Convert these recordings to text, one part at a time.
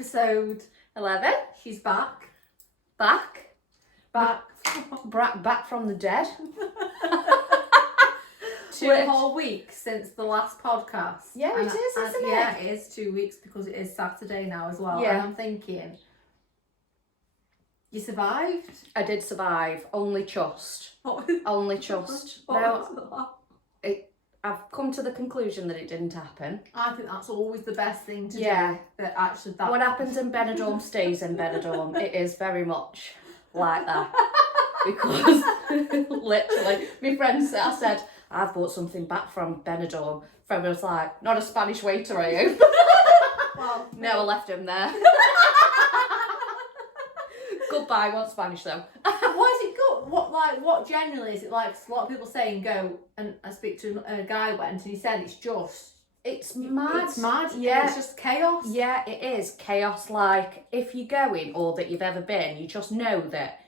Episode 11. She's back. Back from the dead. 2 whole weeks since the last podcast. Yeah, it is, isn't it? Yeah, it is 2 weeks because it is Saturday now as well. Yeah. And I'm thinking, you survived? I did survive. Only just. Only just. I've come to the conclusion that it didn't happen. I think that's always the best thing to Yeah. do. That actually that. What happens in Benidorm stays in Benidorm. It is very much like that. Because literally, my friend said, I said, I've bought something back from Benidorm. Friend was like, not a Spanish waiter, are you? Well, No, I left him there. Goodbye, want Spanish though. What is it good? What generally is it like? A lot of people saying go, and I speak to a guy went and he said it's mad. It's mad. Yeah. It's just chaos. Yeah, it is chaos. Like if you're going or that you've ever been, you just know that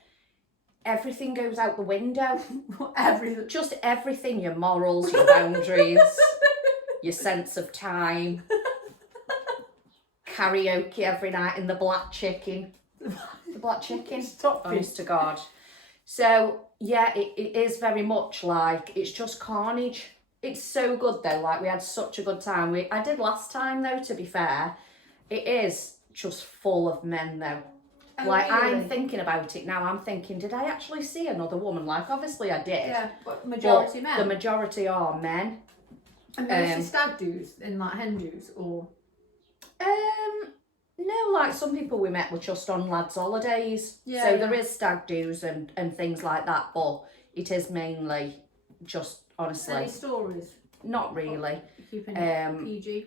everything goes out the window. Everything. Just everything. Your morals, your boundaries, your sense of time. Karaoke every night in the Black Chicken. The Black Chicken. Stop it. Honest to God. So yeah, it is very much like it's just carnage. It's so good though. Like we had such a good time. I did last time though. To be fair, it is just full of men though. Oh, like really? I'm thinking about it now. I'm thinking, did I actually see another woman? Like obviously I did. Yeah, but majority but men. The majority are men. And mostly stag do's and like hen do's or. No, like some people we met were just on lads' holidays. Yeah, so yeah. there is stag do's and things like that, but it is mainly just honestly Any stories? not really. Keeping it PG.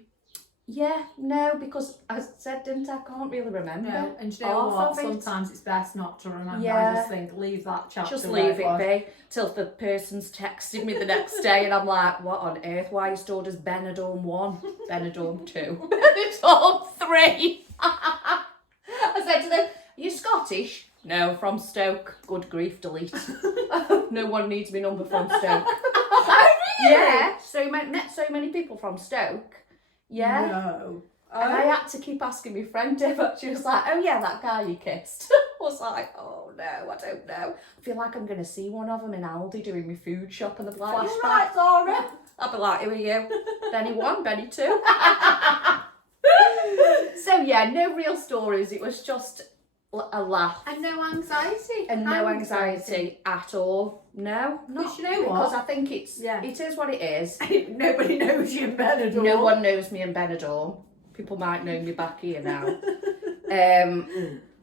Yeah, no, because I said, didn't I? Can't really remember. No, and you know half what? of it. Sometimes it's best not to remember. Yeah. I just think leave that chapter. Just where leave it was. be till the person's texted me the next day and I'm like, what on earth? Why are you stored as Benidorm 1? Benidorm 2. It's all 3. I said to them, are you Scottish? No, from Stoke. Good grief, delete. No one needs my number from Stoke. Really? Yeah, so met so many people from Stoke. Yeah. No. And I had to keep asking my friend if she was like, oh yeah, that guy you kissed. I was like, oh no, I don't know. I feel like I'm going to see one of them in Aldi doing my food shop and they'll be like, you're right, Zara. I'll be like, who are you? Benny 1, Benny 2. So yeah, no real stories. It was just a laugh. And no anxiety. And no anxiety at all. No, not. You know what? Because I think it is what it is. Nobody knows you in Benidorm. No one knows me in Benidorm. People might know me back here now.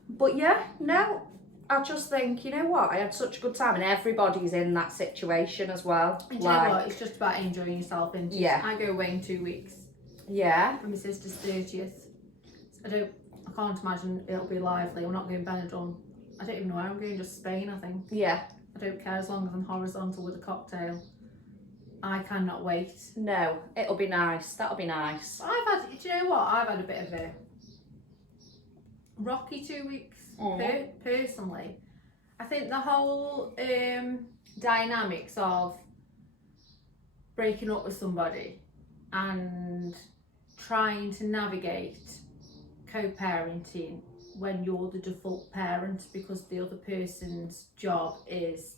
But yeah, no, I just think, you know what, I had such a good time and everybody's in that situation as well. And you know what, it's just about enjoying yourself. Yeah. I go away in 2 weeks. Yeah. For my sister's 30th. I can't imagine it'll be lively. We're not going Benidorm. I don't even know where I'm going, just Spain, I think. Yeah. I don't care as long as I'm horizontal with a cocktail. I cannot wait. No, it'll be nice. That'll be nice. Do you know what? I've had a bit of a rocky 2 weeks, personally. I think the whole dynamics of breaking up with somebody and trying to navigate co-parenting when you're the default parent because the other person's job is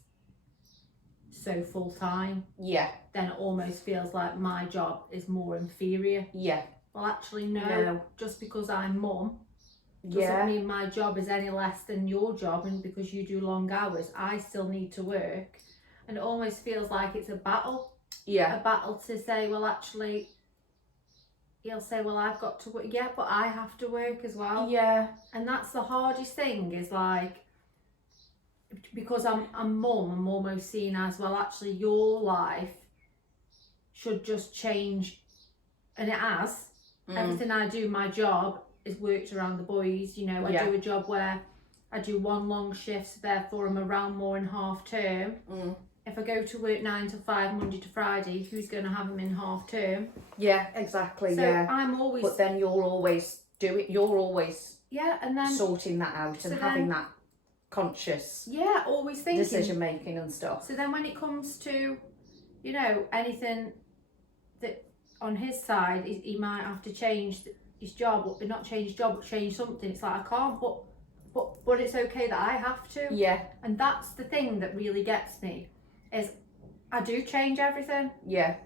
so full-time, Yeah. then it almost feels like my job is more inferior. Yeah. Well, actually, no. Just because I'm mum doesn't Yeah. mean my job is any less than your job, and because you do long hours, I still need to work. And it almost feels like it's a battle. Yeah. A battle to say, well, actually, he'll say, well, I've got to work. Yeah, but I have to work as well. Yeah. And that's the hardest thing, is like, because I'm mum, I'm almost seen as, well, actually, your life should just change. And it has. Everything I do, my job is worked around the boys. You know, I do a job where I do 1 long shift, so therefore I'm around more in half term. If I go to work 9 to 5, Monday to Friday, who's going to have them in half term? Yeah, exactly. So yeah. I'm always. But then you'll always do it. You're always and then sorting that out and having that conscious always thinking decision making and stuff. So then when it comes to, you know, anything that on his side, he might have to change, his job, or not change his job, but change something. It's like I can't, but it's okay that I have to. Yeah. And that's the thing that really gets me, is I do change everything. Yeah.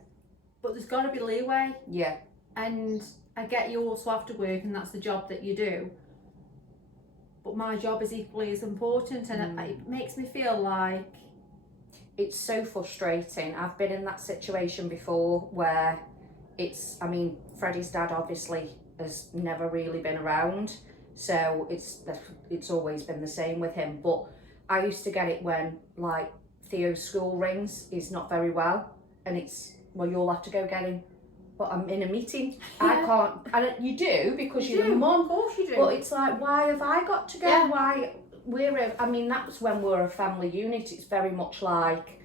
But there's got to be leeway. Yeah. And I get you also have to work, and that's the job that you do. But my job is equally as important, and it makes me feel like it's so frustrating. I've been in that situation before where Freddie's dad obviously has never really been around, so it's always been the same with him. But I used to get it when like Theo's school rings, he's not very well, and it's, well, you'll have to go get him. But I'm in a meeting. I can't. And you do, because you're the mum. Of course you do. But it's like, why have I got to go? Yeah. Why that's when we're a family unit. It's very much like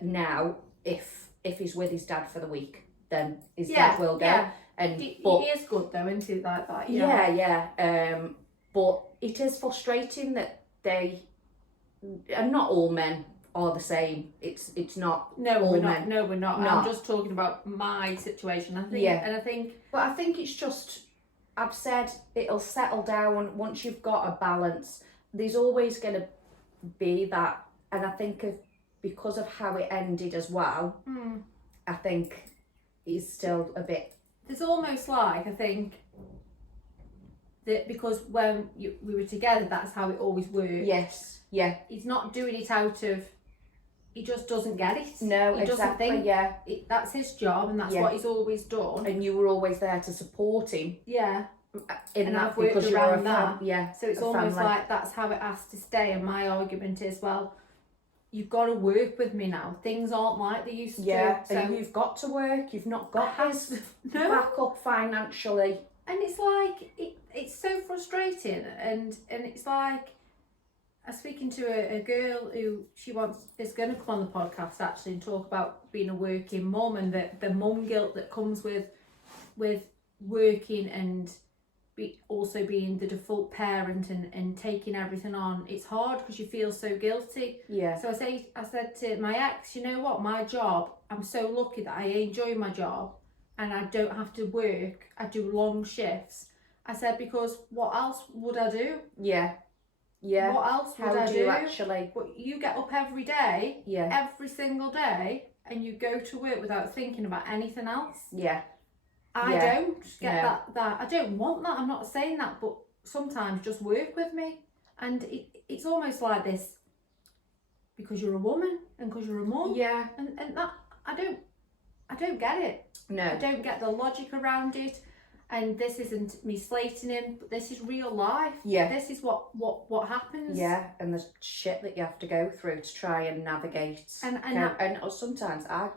now, if he's with his dad for the week, then his dad will go. Yeah. And he is good though, isn't he? Like that. Yeah. But it is frustrating that and not all men are the same. It's not. No, all we're men. not. No, we're not. I'm just talking about my situation. I think. But I think it's just, I've said it'll settle down once you've got a balance. There's always going to be that, and I think because of how it ended as well, I think he's still a bit. There's almost like, I think that because when we were together, that's how it always worked. Yes. Yeah. He's not doing it out of. He just doesn't get it. No, he exactly. Doesn't think yeah. That's his job, and that's what he's always done. And you were always there to support him. Yeah. And I've worked because around that. Yeah. So it's almost like that's how it has to stay. And my argument is, well, you've got to work with me now. Things aren't like they used to. Yeah. So and you've got to work. You've not got his back up financially. And it's like it's so frustrating. And it's like, I was speaking to a girl who is going to come on the podcast actually and talk about being a working mum, and the mum guilt that comes with working and also being the default parent and taking everything on. It's hard because you feel so guilty. Yeah. So I said to my ex, you know what, my job, I'm so lucky that I enjoy my job and I don't have to work. I do long shifts. I said, because what else would I do? Yeah. Yeah. What else would I do? You actually? But you get up every day, every single day, and you go to work without thinking about anything else. Yeah. I don't get that. I don't want that. I'm not saying that, but sometimes just work with me. And it's almost like this, because you're a woman and because you're a mum. Yeah. And that, I don't get it. No. I don't get the logic around it. And this isn't me slating him, but this is real life. Yeah. This is what happens. Yeah, and the shit that you have to go through to try and navigate. And sometimes I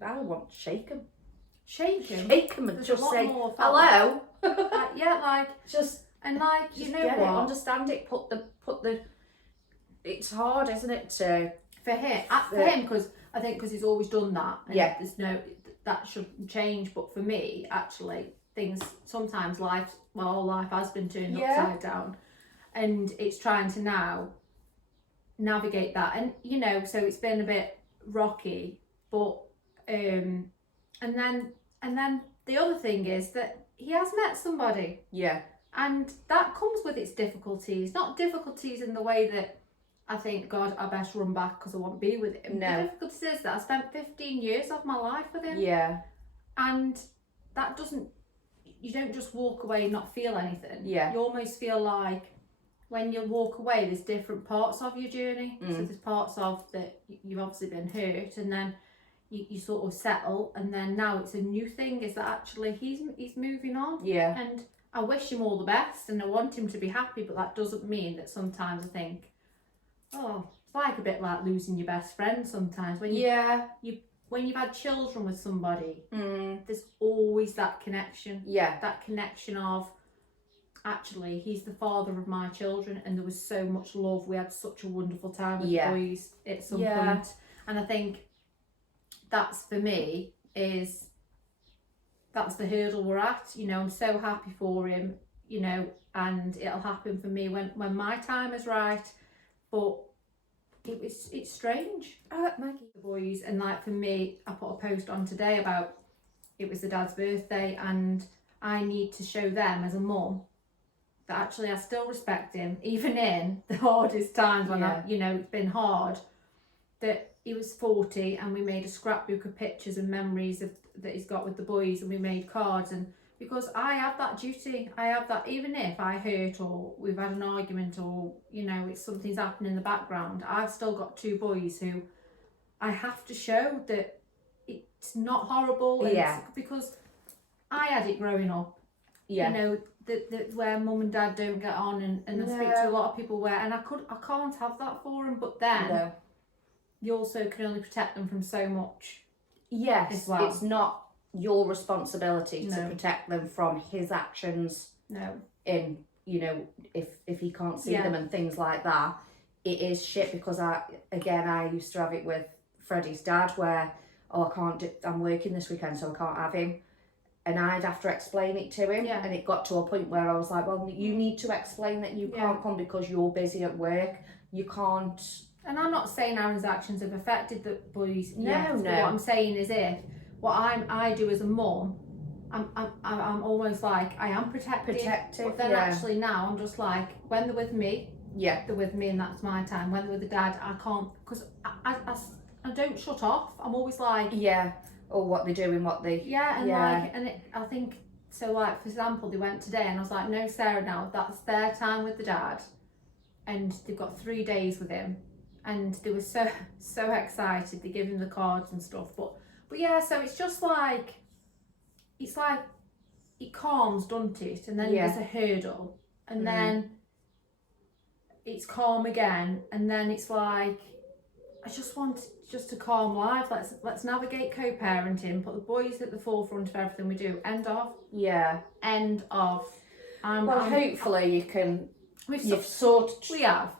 want to shake him. Shake him and just say hello. Just you know what? Understand it. Put the. It's hard, isn't it? For him, because I think because he's always done that. And there's no, that shouldn't change. But for me, actually, things sometimes my whole life has been turned upside down, and it's trying to now navigate that. And so it's been a bit rocky, but and then the other thing is that he has met somebody. Yeah. And that comes with its difficulties. Not difficulties in the way that I think, God, I best run back because I won't be with him. No. The difficulties is that I spent 15 years of my life with him. Yeah. And that you don't just walk away and not feel anything. Yeah. You almost feel like when you walk away, there's different parts of your journey. So there's parts of that you've obviously been hurt, and then you sort of settle, and then now it's a new thing, is that actually he's moving on. Yeah. And I wish him all the best and I want him to be happy, but that doesn't mean that sometimes I think, it's like a bit like losing your best friend sometimes. When when you've had children with somebody, there's always that connection. Yeah. That connection of, actually, he's the father of my children, and there was so much love. We had such a wonderful time with the boys at some point. And I think that's, for me, that's the hurdle we're at. I'm so happy for him, and it'll happen for me when my time is right. But it's strange. Maggie, the boys, and like for me, I put a post on today about, it was the dad's birthday, and I need to show them as a mum that actually I still respect him, even in the hardest times when it's been hard. That he was 40 and we made a scrapbook of pictures and memories that he's got with the boys, and we made cards, and because I have that duty, I have that, even if I hurt or we've had an argument or it's something's happening in the background, I've still got 2 boys who I have to show that it's not horrible. And because I had it growing up. That where mum and dad don't get on, and I speak to a lot of people where, and I can't have that for them, but then you also can only protect them from so much. Yes, as well. It's not your responsibility to protect them from his actions. No. In if he can't see them and things like that, it is shit, because I used to have it with Freddie's dad where I'm working this weekend so I can't have him, and I'd have to explain it to him, and it got to a point where I was like, well, you need to explain that you can't come because you're busy at work. You can't. And I'm not saying Aaron's actions have affected the boys. No. But what I'm saying is, if what I do as a mum, I'm almost like I am protective. But then actually now I'm just like, when they're with me, they're with me, and that's my time. When they're with the dad, I can't, because I don't shut off. I'm always like, or what they're doing, what they I think so. Like, for example, they went today, and I was like, no, Sarah, now that's their time with the dad, and they've got 3 days with him. And they were so excited. They give him the cards and stuff. But so it's just like, it's like it calms, doesn't it? And then there's a hurdle, and then it's calm again, and then it's like, I just want just a calm life. Let's navigate co-parenting, put the boys at the forefront of everything we do. End of. Hopefully you can. We have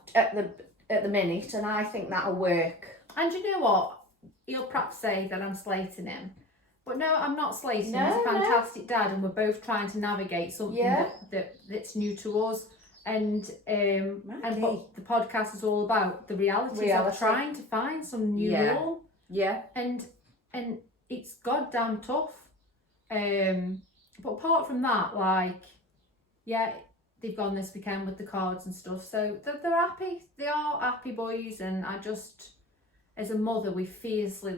at the minute, and I think that'll work. And you know what? He'll perhaps say that I'm slating him. But no, I'm not slating him. He's a fantastic dad, and we're both trying to navigate something that's new to us. And what the podcast is all about, the reality of trying to find some new role. And it's goddamn tough. But apart from that, they've gone this weekend with the cards and stuff, so they're happy. They are happy boys, and I just, as a mother, we fiercely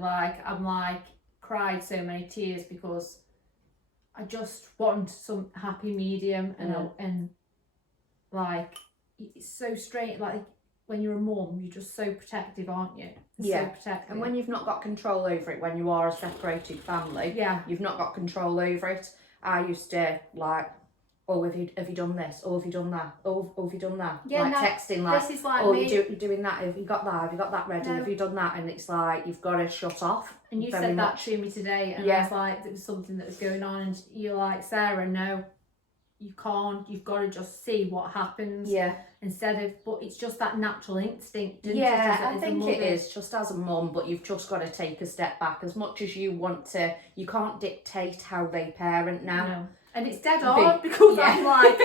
cried so many tears because I just want some happy medium, and it's so straight. Like, when you're a mum, you're just so protective, aren't you? So protective. And when you've not got control over it, when you are a separated family, you've not got control over it. I used to oh, have you done this? Oh, have you done that? Oh, have you done that? Texting, this is like oh, me. you're doing that. Have you got that? Have you got that ready? No. Have you done that? And it's like, you've got to shut off. And you said that to me today, and I was like, there was something that was going on, and you're like, Sarah, no, you can't. You've got to just see what happens. Instead of, but it's just that natural instinct. I think it is, just as a mum, but you've just got to take a step back. As much as you want to, you can't dictate how they parent now. No. And it's dead hard because I'm like,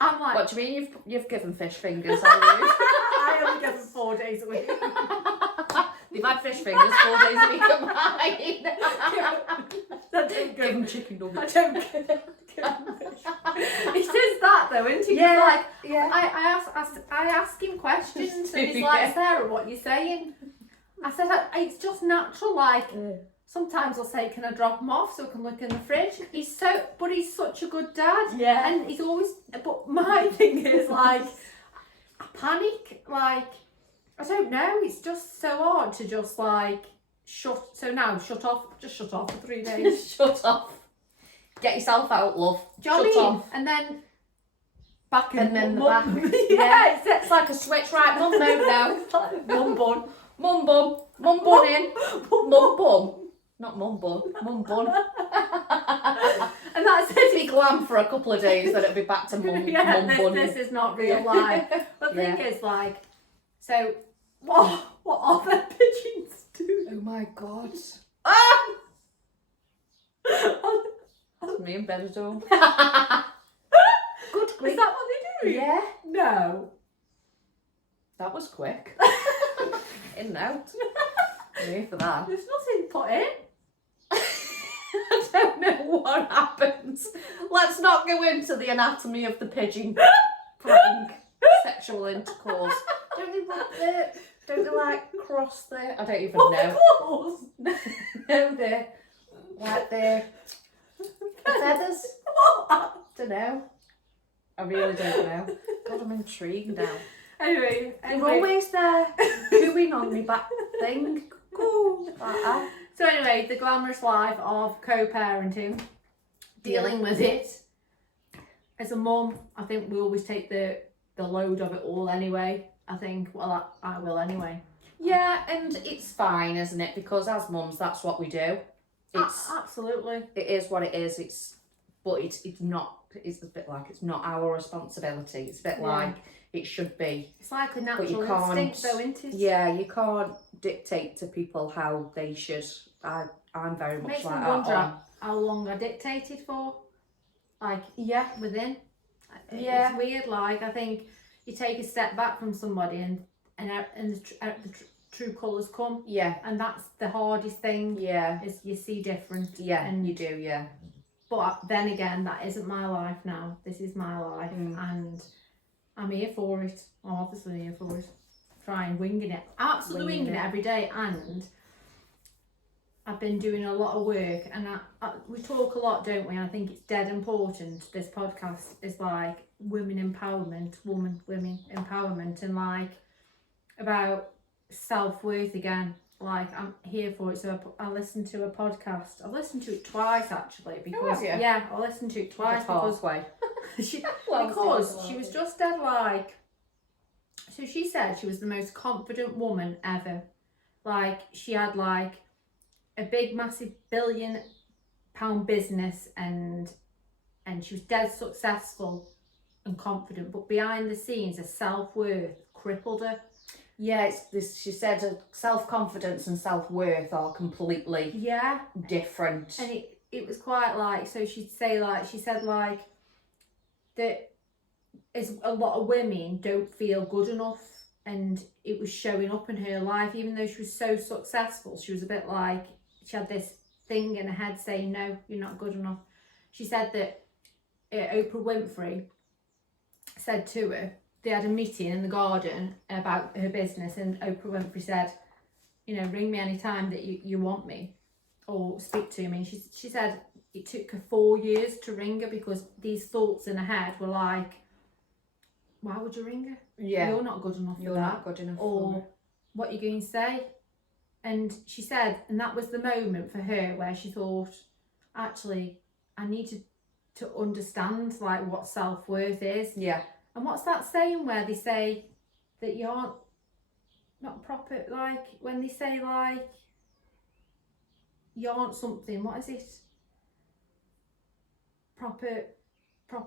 what do you mean you've given fish fingers, have you? I only give them 4 days a week. They've had fish fingers 4 days a week at mine. Give them chicken nuggets. I don't give them fish. He says that though, isn't he? I ask him questions, and he's like, Sarah, what are you saying? I said, it's just natural, sometimes I'll say, can I drop him off so I can look in the fridge? He's such a good dad. And he's always, but my thing is I panic, I don't know, it's just so hard to just shut off for 3 days. Shut off. Get yourself out, love. Shut off. And then back in, and then the back. It's like a switch, right, mum mode now. Mum bun. Mum bun. Mum bun in. Mum bun. Not mum bun, mum bun. And that's it. Be glam for a couple of days, then it'll be back to mum bun. This is not real life. The thing is, so what are the pigeons doing? Oh my god. That's me in Benidorm. Good grief. Is that what they do? Yeah. No. That was quick. In and out. I'm here for that. There's nothing put in. I don't know what happens. Let's not go into the anatomy of the pigeon prank sexual intercourse. Don't they rub the, don't they like cross the, I don't even know. No, the like the feathers. What? Don't know. I really don't know. God, I'm intrigued now. Anyway. They're always there, cooing on me back thing. Cool. Like that. So anyway, the glamorous life of co-parenting, dealing with it. As a mum, I think we always take the load of it all anyway. I think, well, I will anyway. Yeah, and it's fine, isn't it? Because as mums, that's what we do. It's absolutely. It is what it is. But it's not. It's a bit like it's not our responsibility. It's a bit like it should be. It's like a natural instinct, though, isn't it? Yeah, you can't dictate to people how they should. I'm very much Makes like me that. wonder how long I dictated for. Like, within. Yeah. It's weird. Like, I think you take a step back from somebody and the true colours come. Yeah. And that's the hardest thing. Yeah. Is you see different. Yeah. And you do. Yeah. But then again, that isn't my life now. This is my life, and I'm here for it. I'm obviously here for it. Trying winging it, absolutely winging it every day, and I've been doing a lot of work. And we talk a lot, don't we? And I think it's dead important. This podcast is like women empowerment, women empowerment, and like about self-worth again. Like, I'm here for it. So I listened to a podcast. I've listened to it twice actually, because I listened to it twice because she was just dead like. So she said she was the most confident woman ever. Like, she had like a big massive £1 billion business, and she was dead successful and confident, but behind the scenes her self-worth crippled her. Yeah, it's this. She said self-confidence and self-worth are completely different. And it was quite like, so she said like that is a lot of women don't feel good enough, and it was showing up in her life. Even though she was so successful, she was a bit like, she had this thing in her head saying, no, you're not good enough. She said that Oprah Winfrey said to her, they had a meeting in the garden about her business, and Oprah Winfrey said, ring me anytime that you want me or speak to me. And she said it took her 4 years to ring her, because these thoughts in her head were like, why would you ring her? Yeah. You're not good enough for that. You're not good enough or for it. What are you going to say? And she said, and that was the moment for her where she thought, actually, I need to understand like what self-worth is. Yeah. And what's that saying where they say that you aren't not proper, like when they say like you aren't something, what is it? Proper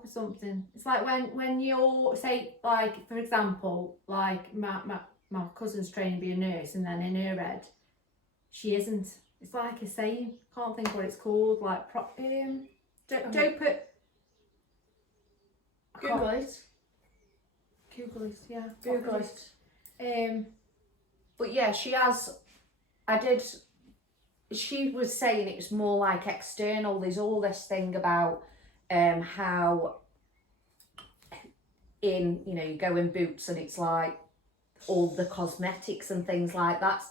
something. It's like when you're, say, like, for example, like my cousin's training to be a nurse, and then in her head she isn't. It's like a saying, can't think what it's called, like don't put Google it. Google it, yeah. Google it. But yeah, she was saying it was more like external. There's all this thing about how you go in Boots and it's like all the cosmetics and things like that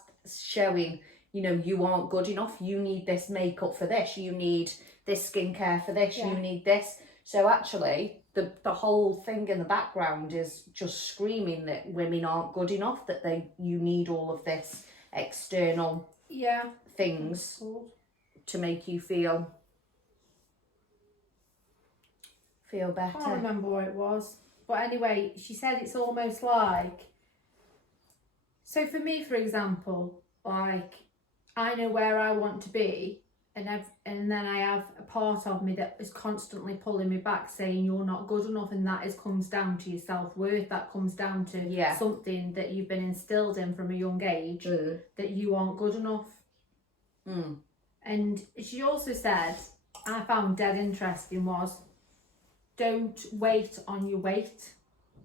showing, you aren't good enough. You need this makeup for this. You need this skincare for this. You need this. So actually, the whole thing in the background is just screaming that women aren't good enough, that you need all of this external things to make you feel better. I can't remember what it was, but anyway, she said it's almost like, so for me, for example, like I know where I want to be, and then I have a part of me that is constantly pulling me back, saying you're not good enough, and that comes down to your self-worth. That comes down to something that you've been instilled in from a young age, that you aren't good enough. And she also said, I found dead interesting, was don't wait on your weight.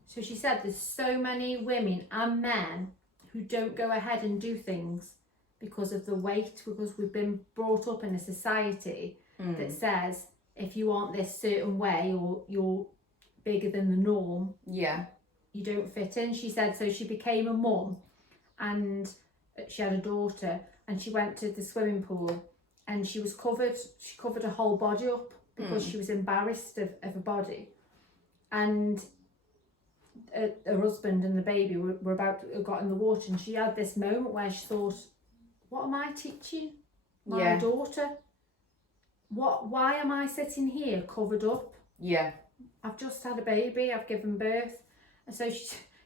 So she said there's so many women and men who don't go ahead and do things because of the weight, because we've been brought up in a society that says if you aren't this certain way or you're bigger than the norm, Yeah. you don't fit in. She said, so she became a mum and she had a daughter and she went to the swimming pool and she covered her whole body up because she was embarrassed of her body. And her husband and the baby were got in the water, and she had this moment where she thought, what am I teaching my daughter? Why am I sitting here covered up? Yeah. I've just had a baby, I've given birth. And so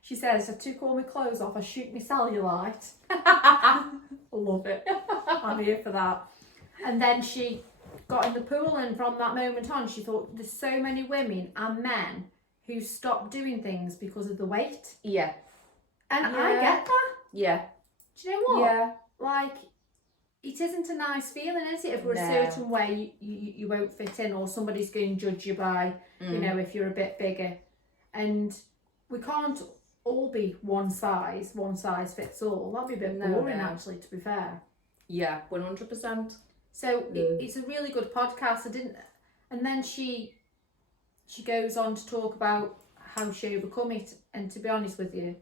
she says, I took all my clothes off, I shoot my cellulite. I love it. I'm here for that. And then she got in the pool, and from that moment on, she thought, there's so many women and men who stopped doing things because of the weight. Yeah. And I get that. Yeah. Do you know what? Yeah. Like, it isn't a nice feeling, is it? If we're a certain way, you won't fit in, or somebody's going to judge you by, you know, if you're a bit bigger. And we can't all be one size fits all. That'd be a bit boring, actually, to be fair. Yeah, 100%. So it's a really good podcast. And then she goes on to talk about how she overcome it. And to be honest with you,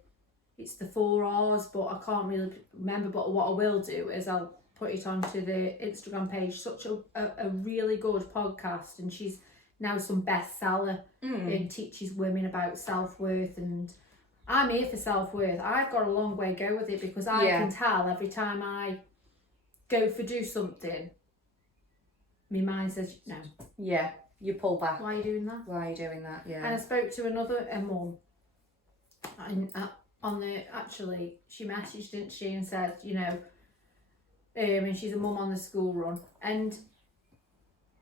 it's the 4 R's, but I can't really remember. But what I will do is I'll put it onto the Instagram page. Such a really good podcast, and she's now some bestseller and teaches women about self-worth. And I'm here for self-worth. I've got a long way to go with it because I can tell every time I do something, my mind says no. Yeah, you pull back. Why are you doing that? Why are you doing that? Yeah. And I spoke to another mum, and actually she messaged, didn't she, and said, you know, and she's a mum on the school run, and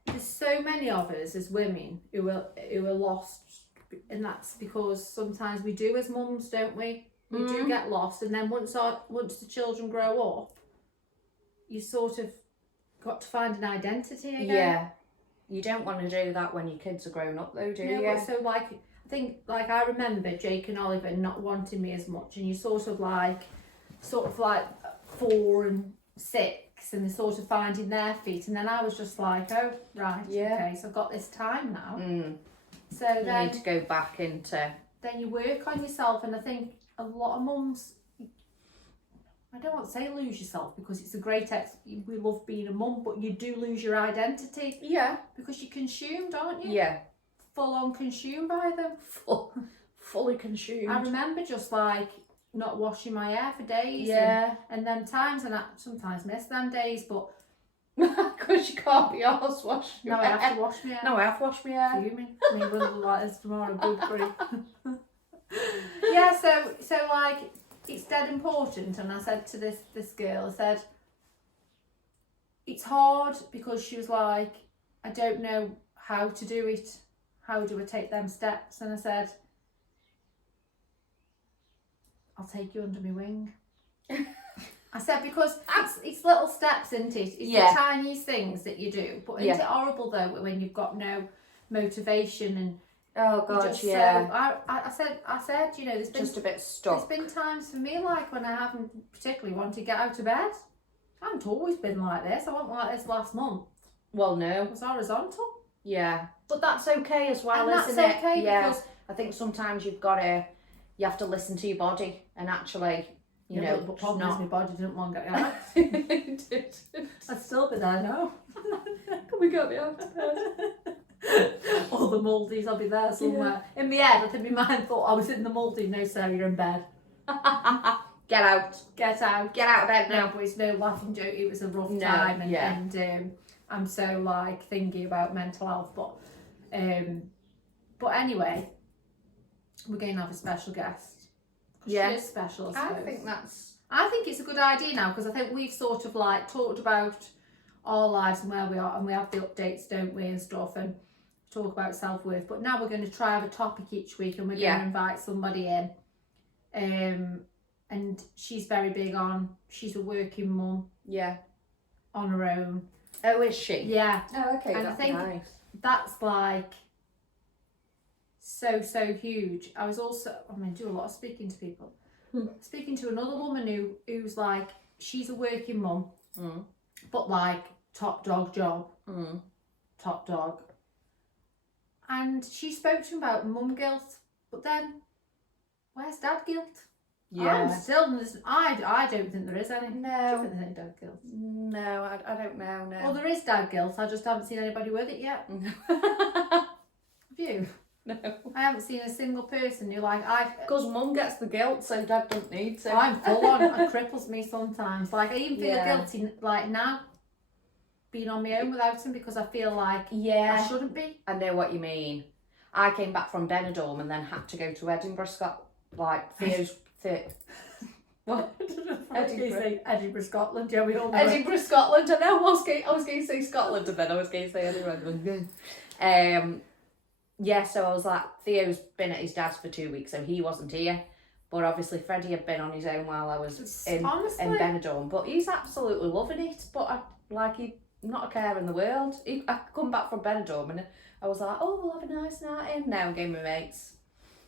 there's so many of us as women who are lost, and that's because sometimes we do as mums, don't we? We do get lost, and then once the children grow up, you sort of got to find an identity again. Yeah. You don't want to do that when your kids are grown up, though, do you? But so I think I remember Jake and Oliver not wanting me as much, and you sort of like 4 and 6, and they're sort of finding their feet, and then I was just like, oh right, okay, so I've got this time now. So you then need to go back into. Then you work on yourself, and I think a lot of mums, I don't want to say lose yourself because it's a great we love being a mum, but you do lose your identity. Yeah. Because you're consumed, aren't you? Yeah. Full on consumed by them. Fully consumed. I remember just like not washing my hair for days. Yeah. And them times, and I sometimes miss them days, but because you can't be arsed washing your hair. I have to wash my hair. No, I have to wash my hair. Fuming. I mean, we'll like this tomorrow, good grief. Yeah, so like, it's dead important. And I said to this girl, I said, it's hard because she was like, I don't know how to do it. How do I take them steps? And I said, I'll take you under my wing. I said, because it's little steps, isn't it? It's the tiniest things that you do. But isn't it horrible though when you've got no motivation and oh god, just I said, you know, there's been just a bit stuck. There's been times for me like when I haven't particularly wanted to get out of bed. I haven't always been like this. I wasn't like this last month. Well, no. It was horizontal. Yeah, but that's okay as well, and isn't that's it? Okay because I think sometimes you have to listen to your body and actually, you know. But the problem is my body didn't want to get out. I'd still be there now. Can we get me out of bed? All the Maldives, I'll be there somewhere. Yeah. In my head, I think my mind thought I was in the Maldives. No, Sarah, you're in bed. Get out. Get out. Get out of bed now. No, but it's no laughing joke. It was a rough time, and I'm so like thinking about mental health, but anyway, we're going to have a special guest. Yeah, she is special. I think it's a good idea now because I think we've sort of like talked about our lives and where we are, and we have the updates, don't we, and stuff, and talk about self-worth. But now we're going to try have a topic each week, and we're going to invite somebody in. And she's very big on. She's a working mum. Yeah. On her own. Oh, is she? Yeah. Oh, okay. And that's I think nice. That's like so huge. I was also, I do a lot of speaking to people. Speaking to another woman who's like, she's a working mum, but like top dog job. top dog. And she spoke to him about mum guilt, but then where's dad guilt? I'm still, I don't think there is any. No. Do you think there's any dad guilt? No, I don't know, no. Well, there is dad guilt, I just haven't seen anybody with it yet. Have you? No. I haven't seen a single person who Because mum gets the guilt, so dad doesn't need to. I'm full on, it cripples me sometimes. Like, I even feel guilty, like, now, being on my own without him, because I feel like I shouldn't be. I know what you mean. I came back from Benidorm and then had to go to Edinburgh, Theo's... What? Edinburgh, Scotland. Yeah, we all know. Edinburgh, Scotland. I know. I was going to say Scotland, and then I was going to say Edinburgh. Yeah, so I was like, Theo's been at his dad's for 2 weeks, so he wasn't here. But obviously, Freddie had been on his own while I was in Benidorm. But he's absolutely loving it. But he's not a care in the world. I come back from Benidorm and I was like, oh, we'll have a nice night in now, game with mates.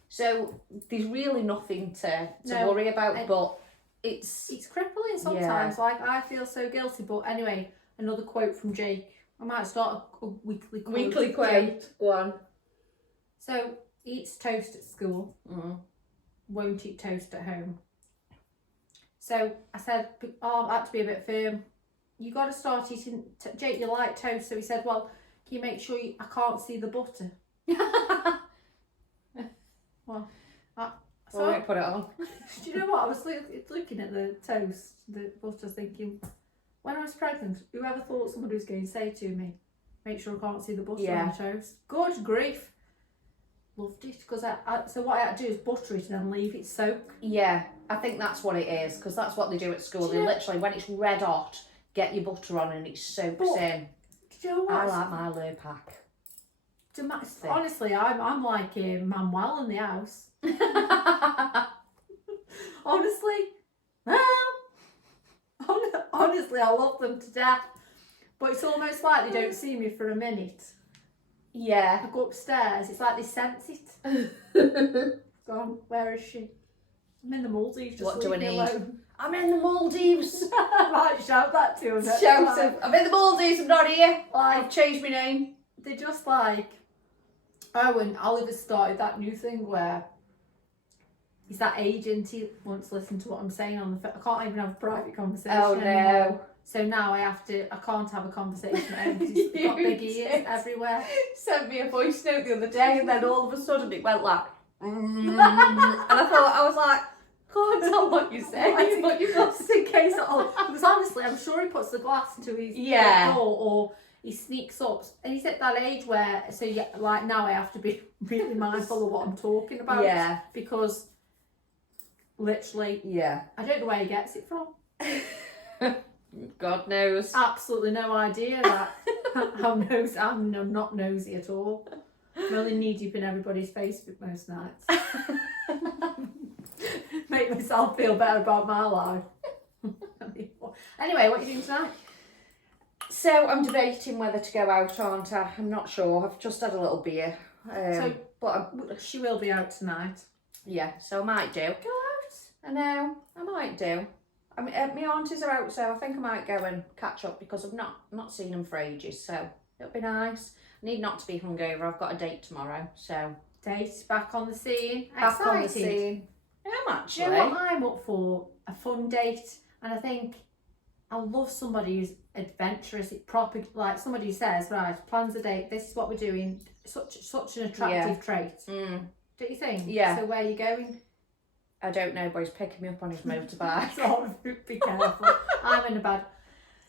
So there's really nothing to worry about, but it's crippling sometimes. Like, I feel so guilty. But anyway, another quote from Jake. I might start a weekly quote. Weekly quote. Go on. So, eats toast at school. Won't eat toast at home. So I said, I had to be a bit firm. You got to start eating. Jake, you like toast. So he said, well, can you make sure I can't see the butter? Well, so I won't put it on. Do you know what? I was looking at the toast, the butter, thinking, when I was pregnant, whoever thought somebody was going to say to me, make sure I can't see the butter on the toast? Good grief. Loved it. Because so what I had to do is butter it and then leave it soak. Yeah, I think that's what it is, because that's what they do at school. They literally, when it's red hot, get your butter on and it soaks in. Do you know what? I like my Lurpak. Honestly, I'm like Manuel in the house. Honestly, honestly, I love them to death. But it's almost like they don't see me for a minute. Yeah. I go upstairs. It's like they sense it. Gone. Where is she? I'm in the Maldives. Just what do I need? Alone. I'm in the Maldives. I might shout that to them. Shout him. I'm in the Maldives. I'm not here. I've changed my name. They're just like. Oh, and Oliver started that new thing where he's that agent. He wants to listen to what I'm saying on the phone. I can't even have a private conversation. Oh no. Anymore. So now I can't have a conversation at home because he's got big ears everywhere. Sent me a voice note the other day and then all of a sudden it went like, and I was like, can't tell what you're saying, but you just in case at all. Because honestly, I'm sure he puts the glass into his door or he sneaks up. And he's at that age where, like now I have to be really mindful of what I'm talking about. Yeah. Because literally, I don't know where he gets it from. God knows. Absolutely no idea that. I'm not nosy at all. I'm only knee deep in everybody's Facebook most nights. Make myself feel better about my life. Anyway, what are you doing tonight? So I'm debating whether to go out, aren't I? I'm not sure. I've just had a little beer. She will be out tonight. Yeah, so I might do. Go out. I know, I might do. I mean, my aunties are out, so I think I might go and catch up because I've not seen them for ages, so it'll be nice. I need not to be hungover. I've got a date tomorrow, so. Date, back on the scene. Back on the scene. I am actually. Do you know what I'm up for? A fun date. And I think I love somebody who's adventurous, proper, like somebody who says, right, plans a date, this is what we're doing. Such an attractive trait. Don't you think? Yeah. So where are you going? I don't know, but he's picking me up on his motorbike. So be careful. I'm in a bad.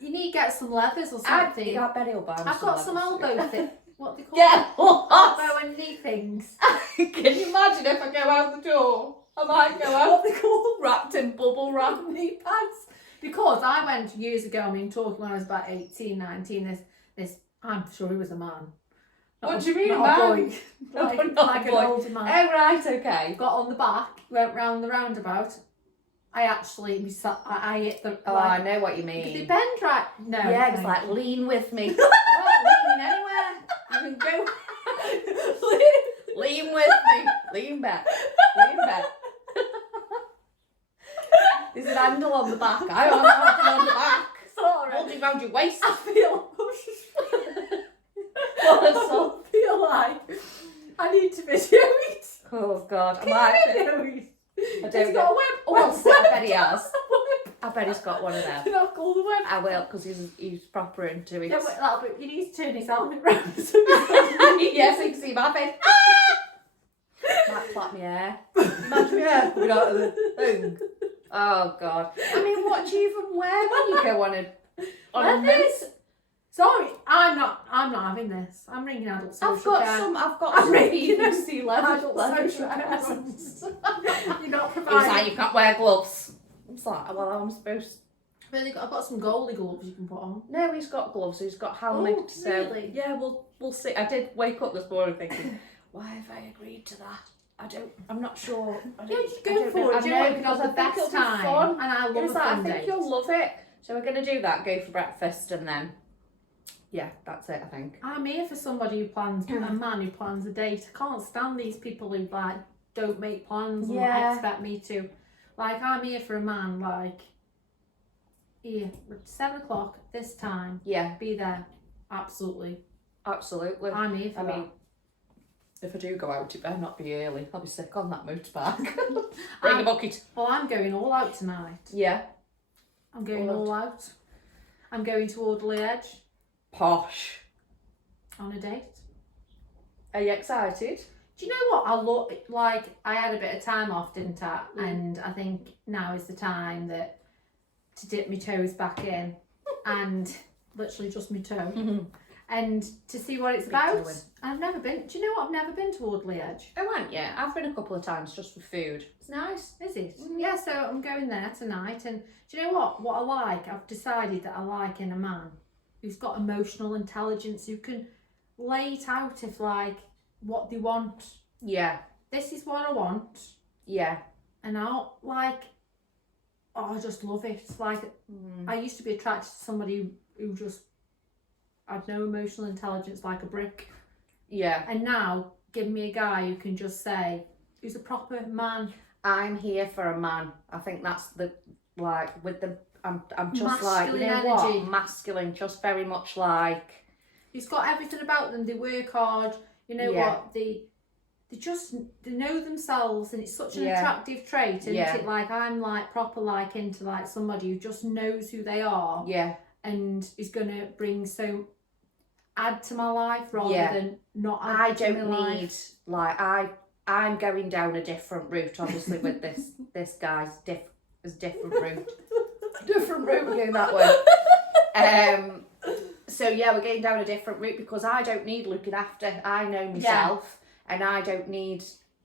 You need to get some leathers or something. I bet he'll buy me I've got some elbow things. What they call them? Elbow and knee things. Can you imagine if I go out the door? I might go out. What they call wrapped in bubble wrap. Knee pads. Because I went years ago. I mean, talking when I was about 18, 19. This. I'm sure he was a man. What do you mean, not man? A boy. like an older man. Oh, right, okay. Got on the back, went round the roundabout. I hit the. Oh, I know what you mean. Did they bend right? No. Yeah, it's like lean with me. Lean anywhere. You can go. Lean with me. Lean back. Lean back. There's an handle on the back. I have a handle on the back. Sorry. Holding round your waist. I feel. I feel like I need to video it. Oh God, Can you video it? I Has don't he know. got a web? Oh, I bet he has. I bet he's got one of them. Can I call the web? I will, because he's proper into it. Yeah, but that'll be, you need to turn his helmet round. Yes, you can see my face. Might clap my hair. Imagine my hair coming out of the thing. Oh God. I mean, what do you even wear when you go on a this? Sorry, I'm not having this. I'm ringing adult social care. I've got I'm some ringing PVC leather social care. You're not It's providing. like you can't wear gloves. It's like, well, I'm supposed. I've got some goalie gloves you can put on. No, he's got gloves. He's got helmet. Oh, so really? yeah, we'll see. I did wake up this morning thinking, why have I agreed to that? I'm not sure. Yeah, just go for it. Do you know what? You have the best time. Fun. And I love It's a like, fun I think date. you'll love it. So we're gonna do that. Go for breakfast and then. Yeah, that's it. I think. I'm here for somebody who plans, a man who plans a date. I can't stand these people who like don't make plans and expect me to. Like, I'm here for a man, like, here, at 7 o'clock, this time, Yeah, be there. Absolutely. absolutely. I'm here for I that. mean, if I do go out, it better not be early. I'll be sick on that motorbike. Bring a bucket. Well, I'm going all out tonight. Yeah. I'm going all out. I'm going to Audley Edge Posh. on a date. Are you excited? Do you know what? I had a bit of time off, didn't I? And I think now is the time to dip my toes back in and literally just my toe and to see what it's about. I've never been. Do you know what? I've never been to Audley Edge. I went, yeah. I've been a couple of times just for food. It's nice. Is it? Yeah, so I'm going there tonight. And do you know what? What I like, I've decided that I like in a man who's got emotional intelligence, who can lay it out if like what they want. Yeah. This is what I want. Yeah. And I'll like, oh, I just love it. Like, I used to be attracted to somebody who just had no emotional intelligence, like a brick. Yeah. And now, give me a guy who can just say, who's a proper man. I'm here for a man. I think that's the, like, with the, I'm just Masculine like, you know energy. what? Masculine, just very much like. He's got everything about them. They work hard. You know what? They know themselves, and it's such an attractive trait, isn't it? Like, I'm like proper like into like somebody who just knows who they are. Yeah. And is gonna bring add to my life rather than not add I to don't my need life. like I'm going down a different route, obviously, with this guy's different route. Different route, we're going that way. So yeah, we're getting down a different route because I don't need looking after. I know myself, and I don't need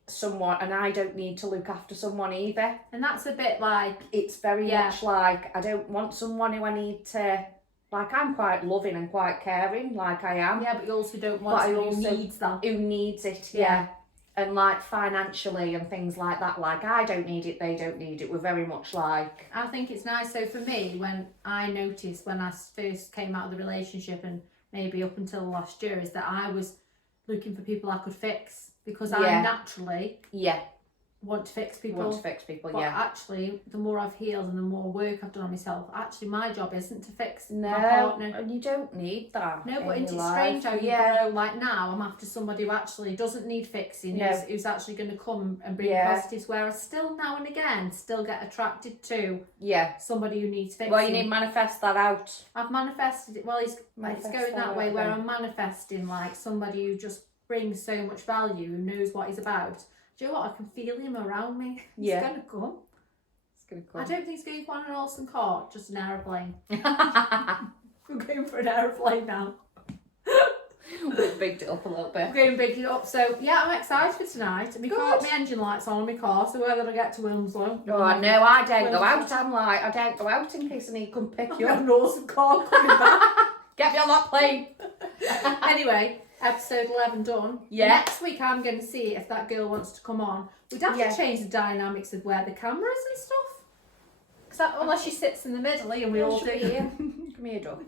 someone, and I don't need to look after someone either. And that's a bit like, It's very much like I don't want someone who I need to. Like, I'm quite loving and quite caring, like I am. yeah, but you also don't want someone who needs that. Who needs it, yeah. And like financially and things like that, like I don't need it, they don't need it. We're very much like. I think it's nice. So for me, when I noticed when I first came out of the relationship, and maybe up until last year, is that I was looking for people I could fix, because I naturally want to fix people. But actually, the more I've healed and the more work I've done on myself, actually my job isn't to fix my partner. And you don't need that. No, but in it's your strange life. how you grow. Like, now I'm after somebody who actually doesn't need fixing, who's actually going to come and bring positives, where I still now and again still get attracted to somebody who needs fixing. Well, you need to manifest that out. I've manifested it. Well, it's going that way, where I'm manifesting like somebody who just brings so much value, who knows what he's about. Do you know what? I can feel him around me. He's going to come. It's going to come. I don't think he's going on an Olsen cart, just an aeroplane. I'm going for an aeroplane now. We've bigged it up a little bit. I'm going big it up. So, yeah, I'm excited for tonight. My engine light's on my car, so whether I get to Wilmslow. Oh, no, I don't go out. I'm like, I don't go out in case I need to come pick you I've got up. an Olsen car coming back. Get me on that plane. Anyway, episode 11 done. Yeah. Next week I'm going to see if that girl wants to come on. We'd have to change the dynamics of where the camera is and stuff. Unless she sits in the middle, and we all do. Here. Come here, dog.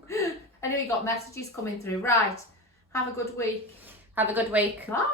Anyway, got messages coming through. Right. Have a good week. Have a good week. Bye.